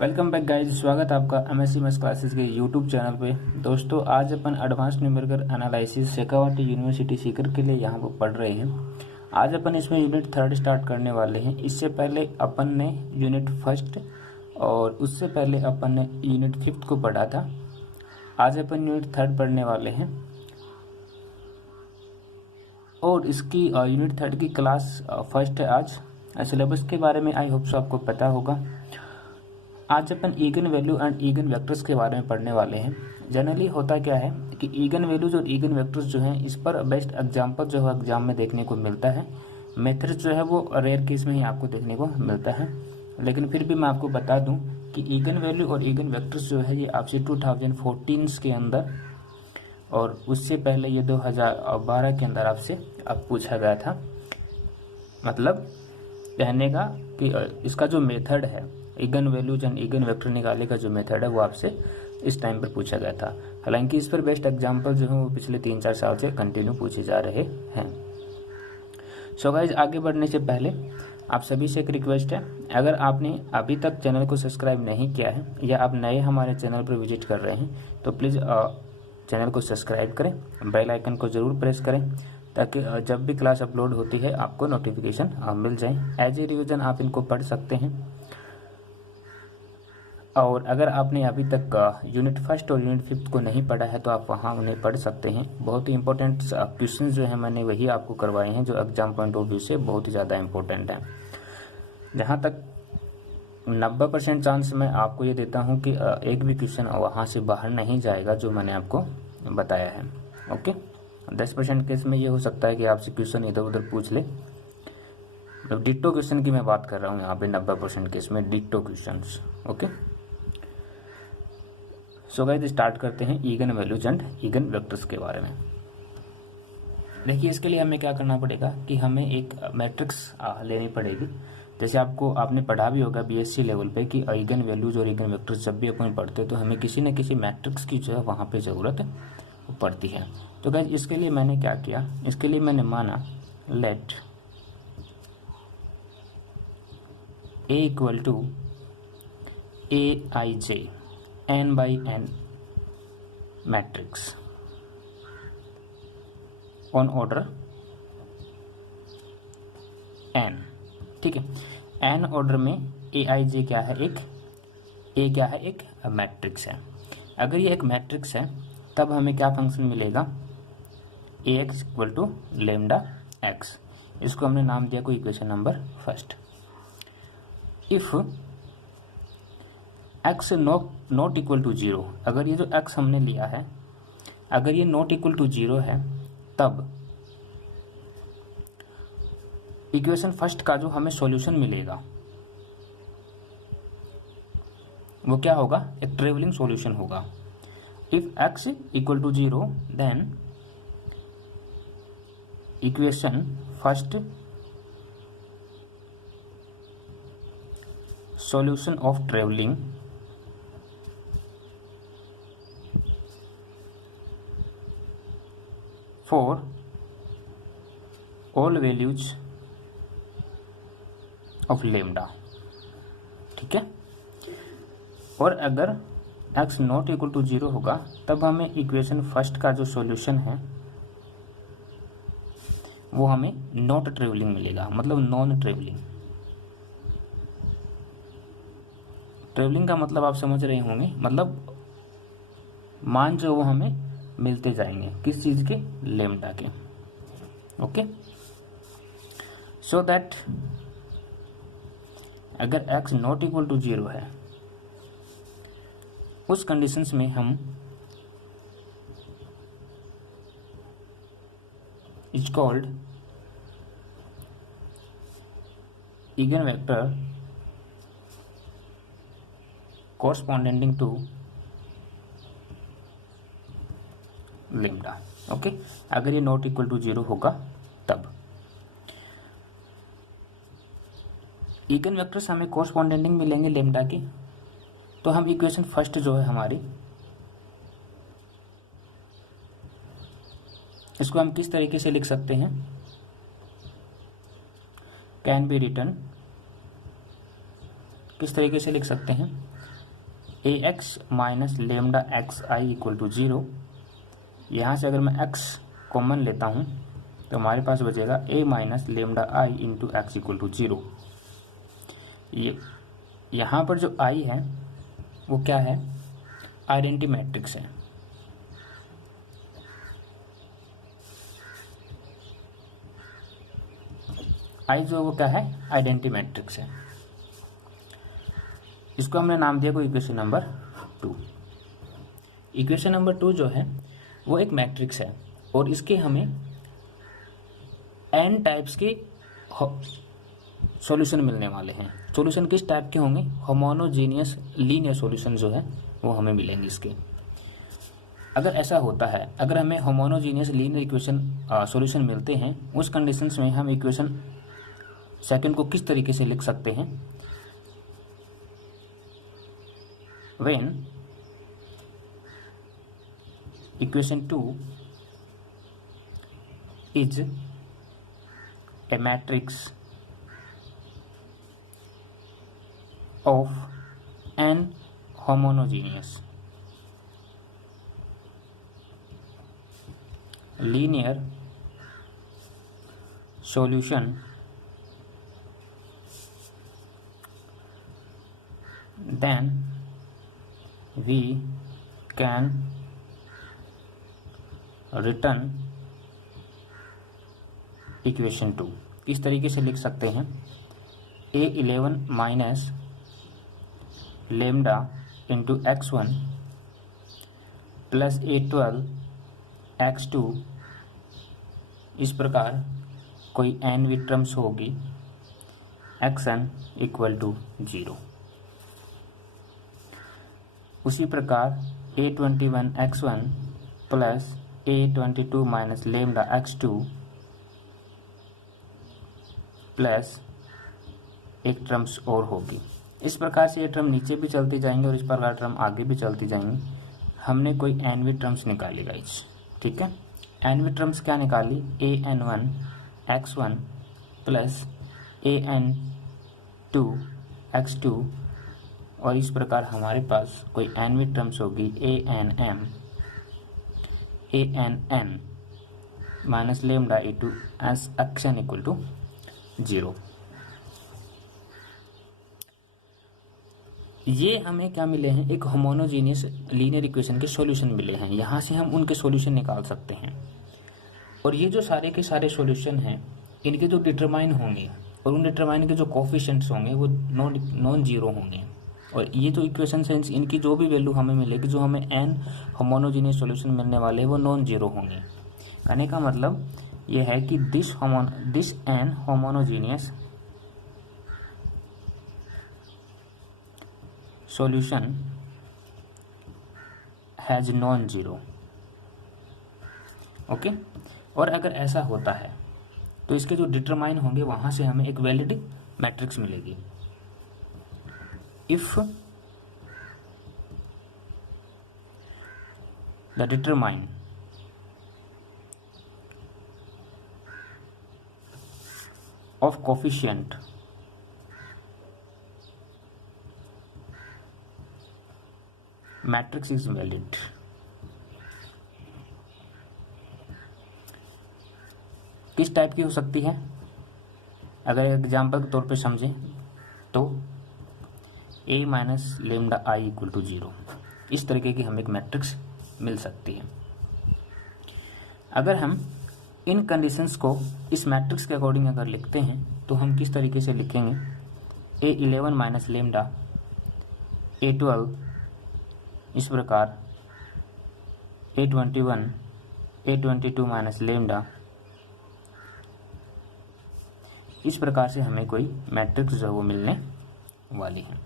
Welcome back guys, स्वागत है आपका एमएससी मैथ्स क्लासेस के यूट्यूब चैनल पे। दोस्तों आज अपन advance numerical analysis Shekhawati University Sikar के लिए यहाँ पर पढ़ रहे हैं। आज अपन इसमें यूनिट 3 स्टार्ट करने वाले हैं। इससे पहले अपन ने यूनिट 1 और उससे पहले अपन ने यूनिट 5 को पढ़ा था। आज अपन यूनिट 3 पढ़ने वाले हैं और इसकी यूनिट 3 की क्लास फर्स्ट है। आज सिलेबस के बारे में आई होप सो आपको पता होगा। आज अपन eigenvalue and eigenvectors के बारे में पढ़ने वाले हैं। जनरली होता क्या है कि ईगन वैल्यूज और ईगन वेक्टर्स जो हैं इस पर बेस्ट एग्जांपल जो है एग्जाम में देखने को मिलता है। मेथड्स जो है वो रेयर केस में ही आपको देखने को मिलता है, लेकिन फिर भी मैं आपको बता दूं कि ईगन वैल्यू और ईगन वेक्टर्स जो है ये आपसे 2014 के अंदर और उससे पहले ये 2012 के अंदर आपसे अब पूछा गया था। मतलब कहने का कि इसका जो मेथड है again values and again vector निकालने का जो मेथड है वो आपसे इस टाइम पर पूछा गया था। हालांकि इस पर बेस्ट एग्जांपल जो है वो पिछले 3-4 साल से कंटिन्यू पूछे जा रहे हैं। सो गाइज, आगे बढ़ने से पहले आप सभी से एक रिक्वेस्ट है, अगर आपने अभी तक चैनल को सब्सक्राइब नहीं किया है या आप नए हमारे चैनल पर विजिट कर रहे हैं तो प्लीज़ चैनल को सब्सक्राइब करें, बेल आइकन को ज़रूर प्रेस करें ताकि जब भी क्लास अपलोड होती है आपको नोटिफिकेशन मिल जाए। एज ए रिविजन आप इनको पढ़ सकते हैं। और अगर आपने अभी तक यूनिट 1 और यूनिट 5 को नहीं पढ़ा है तो आप वहाँ उन्हें पढ़ सकते हैं। बहुत ही इंपॉर्टेंट क्वेश्चन जो है मैंने वही आपको करवाए हैं जो एग्जाम पॉइंट ऑफ व्यू से बहुत ही ज़्यादा इंपॉर्टेंट है। जहाँ तक 90% चांस मैं आपको ये देता हूँ कि एक भी क्वेश्चन वहाँ से बाहर नहीं जाएगा जो मैंने आपको बताया है। ओके, 10% केस में ये हो सकता है कि आपसे क्वेश्चन इधर उधर पूछ ले। डिट्टो क्वेश्चन की मैं बात कर रहा हूँ यहाँ पे 90% केस में ditto question. Okay, so guys start करते हैं again values and eigenvectors के बारे में। देखिए, इसके लिए हमें क्या करना पड़ेगा कि हमें एक मैट्रिक्स लेनी पड़ेगी। जैसे आपने पढ़ा भी होगा बीएससी लेवल पे कि ईगन वैल्यूज और ईगन वेक्टर्स जब भी अपन पढ़ते हैं तो हमें किसी न किसी मैट्रिक्स की जो है वहाँ पे ज़रूरत पड़ती है। तो गाइस इसके लिए मैंने क्या किया, इसके लिए मैंने माना let a equal to AIJ n by n matrix on order n। ठीक है, n ऑर्डर में AIJ क्या है, एक मैट्रिक्स है। अगर ये एक मैट्रिक्स है तब हमें क्या फंक्शन मिलेगा, AX equal to lambda x। इसको हमने नाम दिया कोई equation number 1। If x not equal to 0, अगर ये जो x हमने लिया है अगर ये नॉट इक्वल टू 0 है तब इक्वेशन 1 का जो हमें सॉल्यूशन मिलेगा वो क्या होगा, एक ट्रेवलिंग सॉल्यूशन होगा। If x equal to 0 then equation 1 solution of trivial for all values of lambda। ठीक है, और अगर x नॉट इक्वल टू 0 होगा तब हमें इक्वेशन 1 का जो सॉल्यूशन है वो हमें नॉट ट्रेवलिंग मिलेगा, मतलब नॉन ट्रेवलिंग। ट्रेवलिंग का मतलब आप समझ रहे होंगे, मतलब मान जो वो हमें मिलते जाएंगे, किस चीज के, लेमडा के। ओके, सो दैट अगर x नॉट इक्वल टू 0 है उस कंडीशंस में हम is called again vector corresponding to lambda. Okay, अगर ये नॉट इक्वल टू 0 होगा तब ईगन वेक्टर्स हमें कोरस्पॉन्डेंटिंग मिलेंगे लेमडा की। तो हम इक्वेशन 1 जो है हमारी, इसको हम किस तरीके से लिख सकते हैं, कैन बी रिटर्न किस तरीके से लिख सकते हैं, a x minus lambda x I equal to 0। यहाँ से अगर मैं x कॉमन लेता हूँ तो हमारे पास बचेगा a minus lambda I into x equal to 0। ये यहाँ पर जो i है वो क्या है, आइडेंटिटी मैट्रिक्स है। i जो वो क्या है, आइडेंटिटी मैट्रिक्स है। इसको हमने नाम दिया कोई इक्वेशन नंबर 2। इक्वेशन नंबर 2 जो है वो एक मैट्रिक्स है और इसके हमें n टाइप्स के सॉल्यूशन मिलने वाले हैं। सॉल्यूशन किस टाइप के होंगे, होमोजेनियस लीनियर सॉल्यूशन जो है वो हमें मिलेंगे इसके। अगर ऐसा होता है, अगर हमें होमोजेनियस लीनियर इक्वेशन सॉल्यूशन मिलते हैं, उस कंडीशंस में हम इक्वेशन सेकंड को किस तरीके से लिख सकते हैं, when equation 2 is a matrix of n homogeneous linear solution, then we can return equation 2। इस तरीके से लिख सकते हैं a11 minus lambda into x1 plus a12 x2। इस प्रकार कोई n टर्म्स होगी xn इक्वल टू 0। उसी प्रकार a21 x1 plus a22 minus lambda x2 plus एक टर्म्स और होगी। इस प्रकार से ये टर्म नीचे भी चलती जाएंगे और इस प्रकार टर्म आगे भी चलती जाएंगी। हमने कोई एनवी टर्म्स निकाली गाइस, ठीक है। एनवी टर्म्स क्या निकाली, an1 x1 plus an2 x2 और इस प्रकार हमारे पास कोई एनवी टर्म्स होगी ann माइनस लेमडा e2 एस एक्शन इक्वल टू 0। ये हमें क्या मिले हैं, एक होमोजेनियस लीनियर इक्वेशन के सॉल्यूशन मिले हैं। यहाँ से हम उनके सॉल्यूशन निकाल सकते हैं और ये जो सारे के सारे सॉल्यूशन हैं इनके जो डिटरमाइन होंगे और उन डिटरमाइन के जो कोफिशिएंट्स होंगे वो नॉन जीरो होंगे। और ये जो इक्वेशन है इनकी जो भी वैल्यू हमें मिलेगी, जो हमें n होमोजेनियस सॉल्यूशन मिलने वाले हैं वो नॉन जीरो होंगे। कहने का मतलब ये है कि this n homogeneous solution has non zero. Okay, और अगर ऐसा होता है तो इसके जो डिटरमाइन होंगे वहां से हमें एक वैलिड मैट्रिक्स मिलेगी। If the determine of coefficient matrix is valid। किस टाइप की हो सकती है, अगर एग्जाम्पल के तौर पे समझें तो a minus lambda I equal to 0, इस तरीके की हमें एक मैट्रिक्स मिल सकती है। अगर हम इन कंडीशंस को इस मैट्रिक्स के अकॉर्डिंग अगर लिखते हैं तो हम किस तरीके से लिखेंगे, a11 माइनस लेमडा a12 इस प्रकार a22 माइनस लेमडा, इस प्रकार से हमें कोई मैट्रिक्स जो वो मिलने वाली है।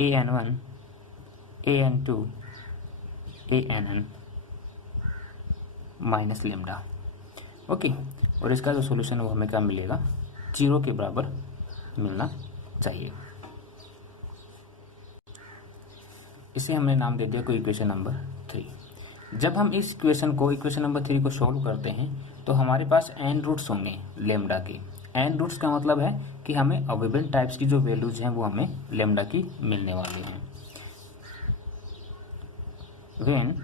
an1 an2 ann minus lambda. Okay, और इसका जो सॉल्यूशन है वो हमें क्या मिलेगा, 0 के बराबर मिलना चाहिए। इसे हमने नाम दे दिया कोई इक्वेशन नंबर 3। जब हम इस इक्वेशन नंबर 3 को सॉल्व करते हैं तो हमारे पास n रूट्स होंगे लेमडा के। n रूट्स का मतलब है कि हमें अवेलेबल टाइप्स की जो वैल्यूज हैं वो हमें लेमडा की मिलने वाली हैं। when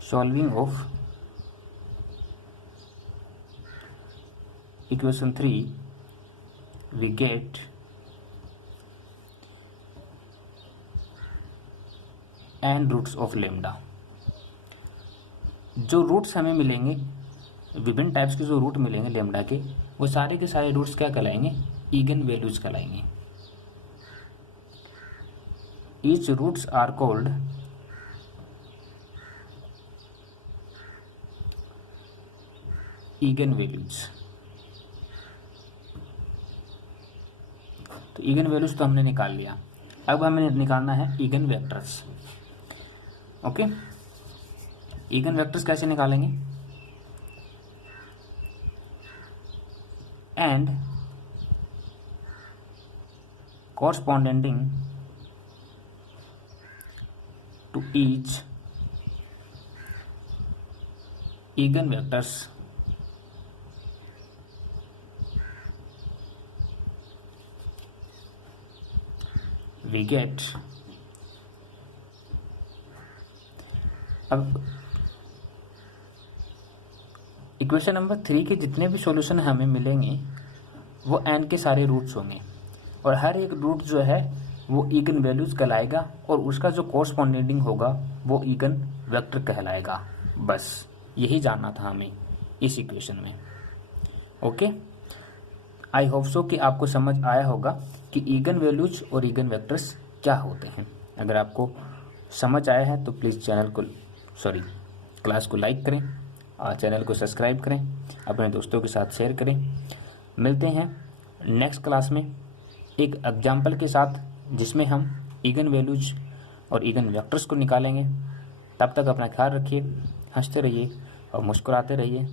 solving of equation 3 we get n roots of lambda. जो रूट्स हमें मिलेंगे, विभिन्न टाइप्स के जो रूट मिलेंगे लेमडा के, वो सारे के सारे रूट्स क्या कहलाएंगे? ईगन वैल्यूज कहलाएंगे। Each roots are called eigenvalues. तो ईगन वैल्यूज तो हमने निकाल लिया, अब हमें निकालना है eigenvectors. Okay, eigenvectors कैसे निकालेंगे? And corresponding to each eigenvectors we get, अब इक्वेशन नंबर 3 के जितने भी सॉल्यूशन हमें मिलेंगे वो n के सारे रूट्स होंगे, और हर एक रूट जो है वो ईगन वैल्यूज कहलाएगा, और उसका जो कोरस्पॉन्डिंग होगा वो ईगन वेक्टर कहलाएगा। बस यही जानना था हमें इस इक्वेशन में। ओके, आई होप सो कि आपको समझ आया होगा कि ईगन वैल्यूज और ईगन वेक्टर्स क्या होते हैं। अगर आपको समझ आया है तो प्लीज़ क्लास को लाइक करें और चैनल को सब्सक्राइब करें, अपने दोस्तों के साथ शेयर करें। मिलते हैं नेक्स्ट क्लास में एक एग्जाम्पल के साथ, जिसमें हम ईगन वैल्यूज और ईगन वेक्टर्स को निकालेंगे। तब तक अपना ख्याल रखिए, हंसते रहिए और मुस्कुराते रहिए।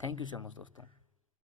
थैंक यू सो मच दोस्तों।